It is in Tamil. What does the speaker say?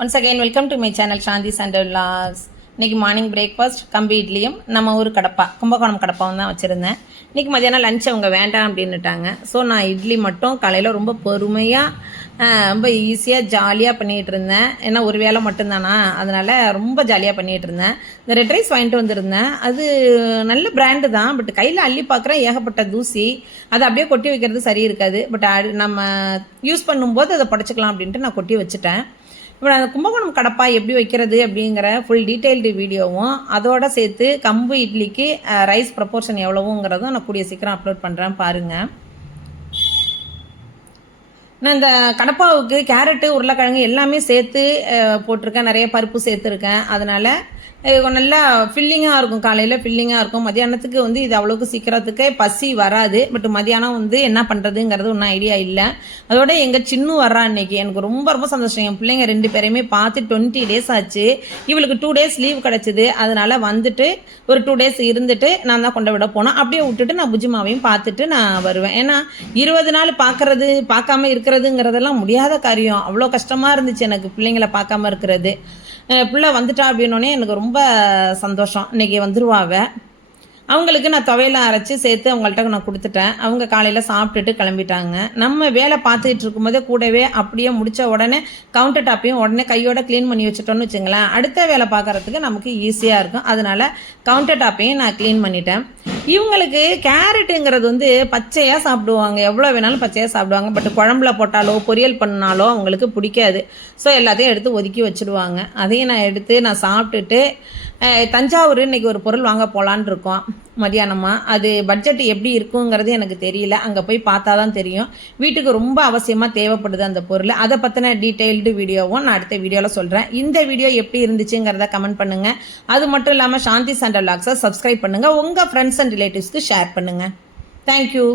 Once again welcome to my channel Shanthi Sunday vlogs. இன்றைக்கி மார்னிங் பிரேக்ஃபாஸ்ட் கம்பி இட்லியும் நம்ம ஊர் கடப்பா கும்பகோணம் கடப்பாவும் தான் வச்சுருந்தேன். இன்றைக்கி மதியானம் லஞ்ச் அவங்க வேண்டாம் அப்படின்னுட்டாங்க. ஸோ நான் இட்லி மட்டும் காலையில் ரொம்ப பொறுமையாக ரொம்ப ஈஸியாக ஜாலியாக பண்ணிகிட்டு இருந்தேன். ஏன்னா ஒரு வேலை மட்டும்தானா, அதனால் ரொம்ப ஜாலியாக பண்ணிகிட்டு இருந்தேன். இந்த ரெட் ரைஸ் வாங்கிட்டு வந்திருந்தேன். அது நல்ல பிராண்டு தான், பட் கையில் அள்ளி பார்க்குறேன் ஏகப்பட்ட தூசி. அதை அப்படியே கொட்டி வைக்கிறது சரி இருக்காது. பட் நம்ம யூஸ் பண்ணும்போது அதை படைச்சிக்கலாம் அப்படின்ட்டு நான் கொட்டி வச்சுட்டேன். இப்போ அந்த கும்பகோணம் கடப்பா எப்படி வைக்கிறது அப்படிங்கிற ஃபுல் டீட்டெயில்டு வீடியோவும் அதோடு சேர்த்து கம்பு இட்லிக்கு ரைஸ் ப்ரப்போர்ஷன் எவ்வளவுங்கிறதும் நான் கூடிய சீக்கிரம் அப்லோட் பண்ணுறேன் பாருங்கள். நான் இந்த கடப்பாவுக்கு கேரட்டு உருளைக்கிழங்கு எல்லாமே சேர்த்து போட்டிருக்கேன், நிறைய பருப்பு சேர்த்துருக்கேன். அதனால் நல்லா ஃபில்லிங்காக இருக்கும், காலையில் ஃபில்லிங்காக இருக்கும். மதியானத்துக்கு இது அவ்வளோக்கு சீக்கிரத்துக்கு பசி வராது. பட் மதியானம் என்ன பண்ணுறதுங்கிறது ஒன்றும் ஐடியா இல்லை. அதோட எங்கள் சின்ன வர்றா அன்னைக்கு எனக்கு ரொம்ப ரொம்ப சந்தோஷம். என் பிள்ளைங்க 2 பேரையுமே பார்த்து 20 days ஆச்சு. இவளுக்கு 2 days லீவ் கிடச்சிது. அதனால் வந்துட்டு ஒரு 2 days இருந்துட்டு நான் தான் கொண்டு விட போனேன். அப்படியே விட்டுட்டு நான் புஜிமாவையும் பார்த்துட்டு நான் வருவேன். ஏன்னா 20 நாள் பார்க்காம இருக்கிறதுங்கிறதெல்லாம் முடியாத காரியம். அவ்வளோ கஷ்டமாக இருந்துச்சு எனக்கு பிள்ளைங்களை பார்க்காம இருக்கிறது. பிள்ளை வந்துட்டா அப்படின்னோடனே எனக்கு ரொம்ப சந்தோஷம். இன்றைக்கி வந்துடுவாங்க. அவங்களுக்கு நான் துவையில அரைச்சி சேர்த்து அவங்கள்ட்ட நான் கொடுத்துட்டேன். அவங்க காலையில் சாப்பிட்டுட்டு கிளம்பிட்டாங்க. நம்ம வேலை பார்த்துக்கிட்டு இருக்கும்போதே கூடவே அப்படியே முடித்த உடனே கவுண்டர் டாப்பையும் உடனே கையோட க்ளீன் பண்ணி வச்சுட்டோன்னு வச்சுங்களேன், அடுத்த வேலை பார்க்குறதுக்கு நமக்கு ஈஸியாக இருக்கும். அதனால் கவுண்டர் டாப்பையும் நான் க்ளீன் பண்ணிட்டேன். இவங்களுக்கு கேரட்டுங்கிறது பச்சையாக சாப்பிடுவாங்க, எவ்வளோ வேணாலும் பச்சையாக சாப்பிடுவாங்க. பட் குழம்புல போட்டாலோ பொரியல் பண்ணாலோ அவங்களுக்கு பிடிக்காது. ஸோ எல்லாத்தையும் எடுத்து ஒதுக்கி வச்சுடுவாங்க. அதையும் நான் எடுத்து நான் சாப்பிட்டுட்டு தஞ்சாவூர் இன்றைக்கி ஒரு பொருள் வாங்க போகலான் இருக்கோம் மதியானமாக. அது பட்ஜெட் எப்படி இருக்குங்கிறது எனக்கு தெரியல, அங்கே போய் பார்த்தா தான் தெரியும். வீட்டுக்கு ரொம்ப அவசியமாக தேவைப்படுது அந்த பொருள். அதை பற்றின டீட்டெயில்டு வீடியோவும் நான் அடுத்த வீடியோவில் சொல்கிறேன். இந்த வீடியோ எப்படி இருந்துச்சுங்கிறத கமெண்ட் பண்ணுங்கள். அது மட்டும் இல்லாமல் சாந்தி சண்டே விலாக்ஸை சப்ஸ்கிரைப் பண்ணுங்கள். உங்கள் ஃப்ரெண்ட்ஸ் அண்ட் ரிலேட்டிவ்ஸ்க்கு ஷேர் பண்ணுங்கள். தேங்க்யூ.